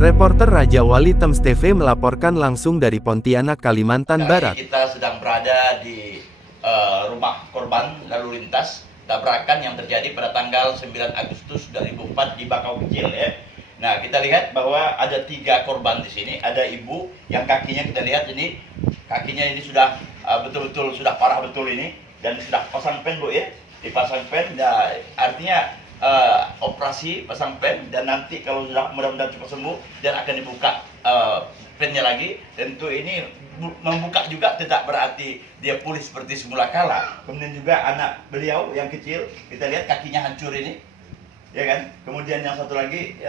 Reporter Raja Wali Tems TV melaporkan langsung dari Pontianak, Kalimantan Barat. Kita sedang berada di rumah korban lalu lintas tabrakan yang terjadi pada tanggal 9 Agustus 2004 di Bakau Kecil ya. Nah, kita lihat bahwa ada 3 korban di sini. Ada ibu yang kakinya kita lihat ini, kakinya ini sudah betul-betul sudah parah betul ini, dan sudah pasang pen Bu ya, dipasang pen. Nah, artinya operasi pasang pen, dan nanti kalau sudah mudah-mudahan cepat sembuh dan akan dibuka pennya lagi. Tentu ini membuka juga tidak berarti dia pulih seperti semula kala. Kemudian juga anak beliau yang kecil, kita lihat kakinya hancur ini, ya kan. Kemudian yang satu lagi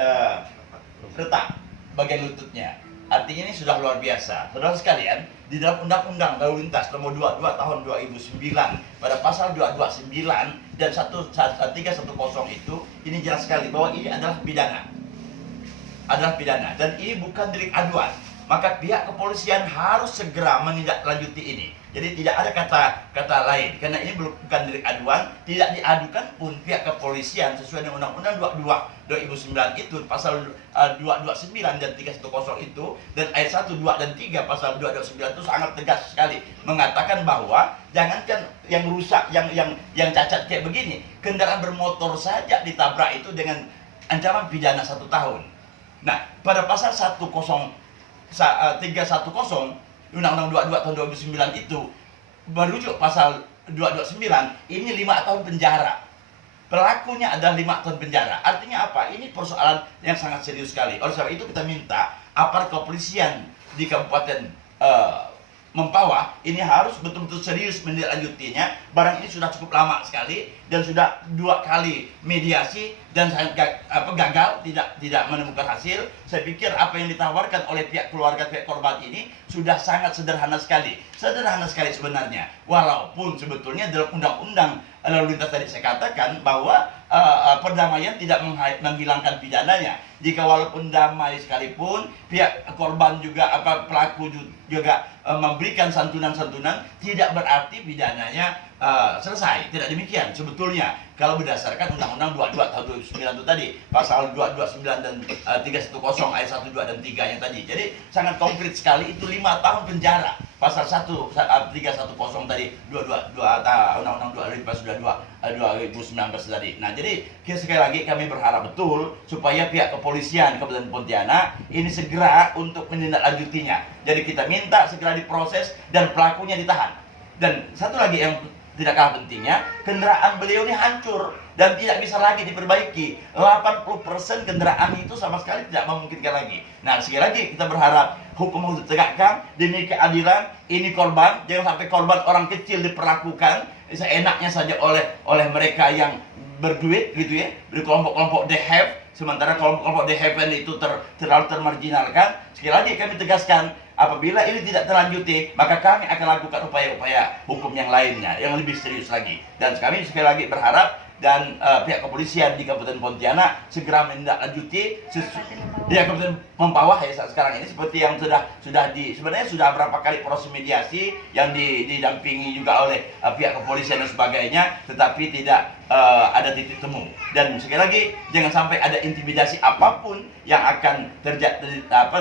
retak bagian lututnya. Artinya ini sudah luar biasa. Saudara sekalian, di dalam Undang-Undang Lalu Lintas Nomor 22 Tahun 2009 pada pasal 229 dan 1310 itu ini jelas sekali bahwa ini adalah pidana. Adalah pidana dan ini bukan delik aduan. Maka pihak kepolisian harus segera menindaklanjuti ini. Jadi tidak ada kata lain, karena ini bukan delik aduan, tidak diadukan pun pihak kepolisian sesuai dengan Undang-Undang 22 2009 itu pasal 229 dan 310 itu, dan ayat 1, 2 dan 3 pasal 229 itu sangat tegas sekali mengatakan bahwa jangankan yang rusak, yang cacat kayak begini, kendaraan bermotor saja ditabrak itu dengan ancaman pidana 1 tahun. Nah, pada pasal 310 Undang-Undang 22 tahun 2009 itu merujuk pasal 229, ini 5 tahun penjara. Pelakunya adalah 5 tahun penjara. Artinya apa? Ini persoalan yang sangat serius sekali. Oleh sebab itu kita minta aparat kepolisian di Kabupaten Mempawah ini harus betul-betul serius menindaklanjutinya. Barang ini sudah cukup lama sekali dan sudah 2 kali mediasi dan gagal, tidak menemukan hasil. Saya pikir apa yang ditawarkan oleh pihak keluarga pihak korban ini sudah sangat sederhana sekali sebenarnya. Walaupun sebetulnya dalam undang-undang lalu lintas tadi saya katakan bahwa perdamaian tidak menghilangkan pidananya. Jika walaupun damai sekalipun, pihak korban juga pelaku juga memberikan santunan-santunan, tidak berarti pidananya selesai. Tidak demikian sebetulnya. Kalau berdasarkan Undang-Undang 22 tahun 2009 itu tadi, pasal 229 dan 310 ayat 1, 2 dan 3 yang tadi. Jadi sangat konkret sekali, itu 5 tahun penjara. Pasal 310 tadi, Undang-Undang 2019 tadi. Nah, jadi sekali lagi kami berharap betul supaya pihak kepolisian Kabupaten Pontianak ini segera untuk menindaklanjutinya. Jadi kita minta segera diproses dan pelakunya ditahan. Dan satu lagi yang tidak kalah pentingnya, kendaraan beliau ini hancur dan tidak bisa lagi diperbaiki. 80% kendaraan itu sama sekali tidak memungkinkan lagi. Nah, sekali lagi kita berharap hukum harus ditegakkan demi keadilan. Ini korban, jangan sampai korban orang kecil diperlakukan seenaknya saja oleh mereka yang berduit gitu ya, dari kelompok-kelompok the have, sementara kelompok-kelompok the haven itu terlalu termarginalkan. Sekali lagi kami tegaskan, apabila ini tidak terlanjuti, maka kami akan lakukan upaya-upaya hukum yang lainnya, yang lebih serius lagi. Dan kami sekali lagi berharap dan pihak kepolisian di Kabupaten Pontianak segera menindaklanjuti di Kabupaten Mempawah ya saat sekarang ini, seperti yang sebenarnya sudah berapa kali proses mediasi yang didampingi juga oleh pihak kepolisian dan sebagainya, tetapi tidak ada titik temu. Dan sekali lagi jangan sampai ada intimidasi apapun yang akan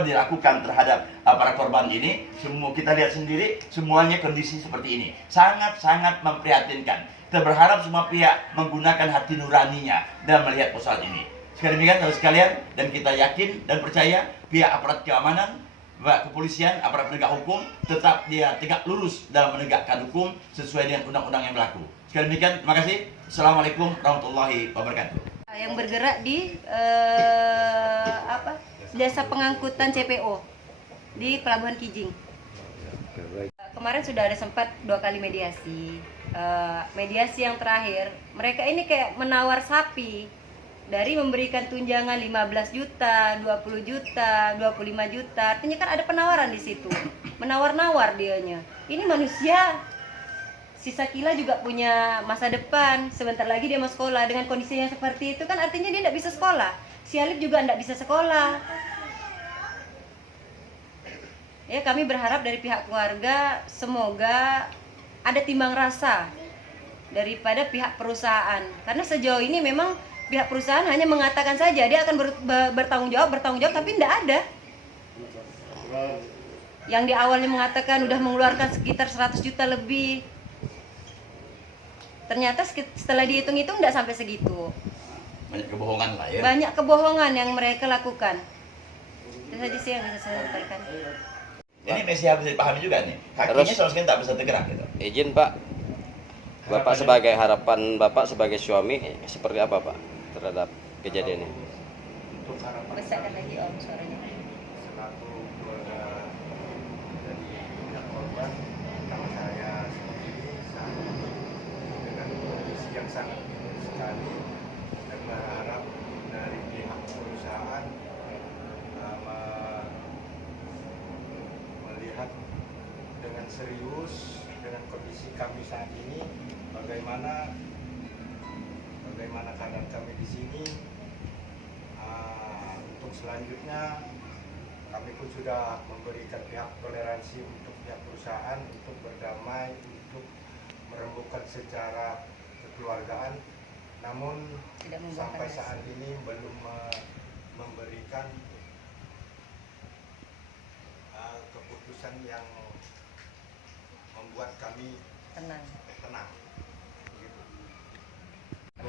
dilakukan terhadap para korban ini. Semua kita lihat sendiri, semuanya kondisi seperti ini sangat-sangat memprihatinkan. Kita berharap semua pihak menggunakan hati nuraninya dalam melihat persoalan ini. Sekali demikian saudara sekalian, dan kita yakin dan percaya pihak aparat keamanan, pihak kepolisian, aparat penegak hukum tetap dia tegak lurus dalam menegakkan hukum sesuai dengan undang-undang yang berlaku. Sekali demikian, terima kasih. Assalamualaikum warahmatullahi wabarakatuh. Yang bergerak di jasa pengangkutan CPO di Pelabuhan Kijing. Kemarin sudah ada sempat 2 kali mediasi. Mediasi yang terakhir, mereka ini kayak menawar sapi. Dari memberikan tunjangan 15 juta, 20 juta, 25 juta. Artinya kan ada penawaran di situ. Menawar-nawar dianya. Ini manusia sisa kila juga punya masa depan. Sebentar lagi dia mau sekolah. Dengan kondisi yang seperti itu kan artinya dia tidak bisa sekolah. Si Alif juga tidak bisa sekolah. Ya, kami berharap dari pihak keluarga semoga ada timbang rasa daripada pihak perusahaan. Karena sejauh ini memang pihak perusahaan hanya mengatakan saja dia akan bertanggung jawab, tapi tidak ada. Yang di awalnya mengatakan udah mengeluarkan sekitar 100 juta lebih, ternyata setelah dihitung-hitung tidak sampai segitu. Banyak kebohongan lah ya. Banyak kebohongan yang mereka lakukan. Itu saja sih yang bisa saya sampaikan. Ini masih harus dipahami juga nih. Kakinya sama sekali tak bisa tergerak gitu. Izin Pak, Bapak sebagai harapan Bapak sebagai suami seperti apa Pak terhadap kejadian ini? Untuk harapan Besarkan lagi Om suaranya. selaku keluarga dari pihak korban, pertama saya sendiri saat ini dengan kondisi yang sangat minim sekali dan berharap dari pihak perusahaan melihat dengan serius dengan kondisi kami saat ini, bagaimana keadaan kami di sini. Untuk selanjutnya kami pun sudah memberikan pihak toleransi untuk pihak perusahaan untuk berdamai, untuk merembukan secara kekeluargaan, namun sampai saat ini belum memberikan keputusan yang membuat kami tenang.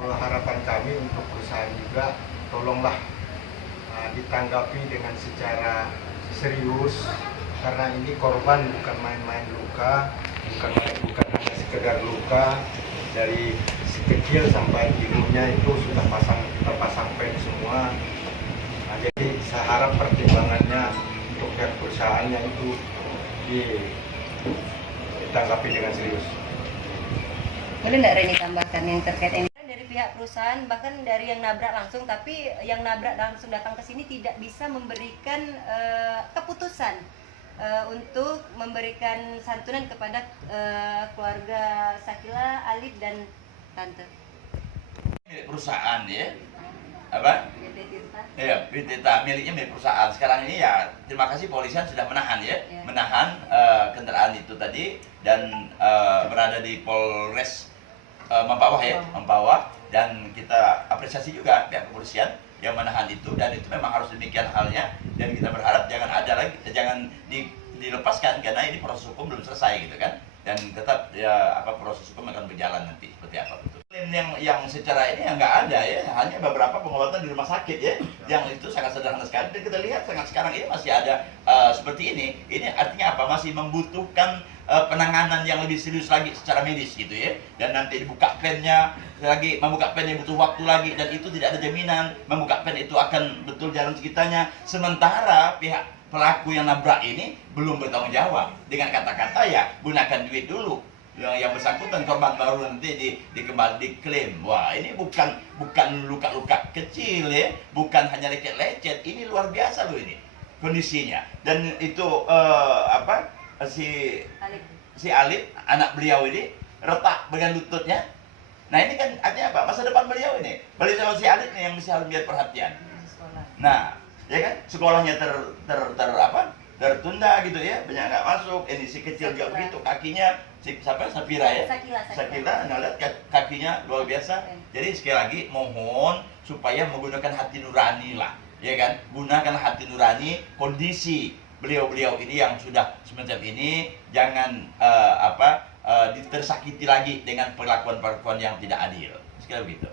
Harapan kami untuk perusahaan juga, tolonglah ditanggapi dengan secara serius, karena ini korban bukan main-main luka, bukan hanya sekedar luka, dari si kecil sampai ibunya itu sudah terpasang pen semua. Nah, jadi saya harap pertimbangannya untuk pihak perusahaannya itu ditanggapi dengan serius. Boleh nggak Reni tambahkan yang terkait ini? Dari pihak perusahaan, bahkan dari yang nabrak langsung, tapi yang nabrak langsung datang ke sini tidak bisa memberikan keputusan untuk memberikan santunan kepada keluarga Sakila, Alif dan tante. Milik perusahaan ya, apa? PT Tirta. Iya, PT Tirta miliknya milik perusahaan. Sekarang ini ya terima kasih polisian sudah menahan ya, menahan kendaraan itu tadi dan berada di Polres Mempawah ya, Mempawah, dan kita apresiasi juga pihak kepolisian yang menahan itu, dan itu memang harus demikian halnya, dan kita berharap jangan ada lagi, jangan dilepaskan karena ini proses hukum belum selesai gitu kan, dan tetap ya proses hukum akan berjalan nanti seperti apa betul. Yang secara ini nggak ada ya, hanya beberapa pengobatan di rumah sakit ya, yang itu sangat sederhana sekali, dan kita lihat sangat sekarang ini masih ada seperti ini artinya apa, masih membutuhkan penanganan yang lebih serius lagi secara medis gitu ya, dan nanti dibuka pennya lagi, membuka pennya butuh waktu lagi, dan itu tidak ada jaminan membuka pen itu akan betul jalan sekitarnya, sementara pihak pelaku yang nabrak ini belum bertanggung jawab dengan kata-kata ya gunakan duit dulu yang bersangkutan, korban baru nanti dikembali diklaim. Wah, ini bukan luka-luka kecil ya, bukan hanya lecet-lecet, ini luar biasa loh ini kondisinya, dan itu si Alif, anak beliau ini retak dengan lututnya. Nah ini kan artinya apa? Masa depan beliau ini, beliau sama si Alif nih yang bisa lihat perhatian. Nah, ya kan sekolahnya tertunda gitu ya, banyak nggak masuk. Ini si kecil juga begitu, kakinya Safira ya, Sakila, nah lihat kakinya luar biasa. Jadi sekali lagi mohon supaya menggunakan hati nurani lah, ya kan? Gunakan hati nurani. Kondisi beliau ini yang sudah semacam ini, jangan tersakiti lagi dengan perlakuan yang tidak adil. Sekali begitu.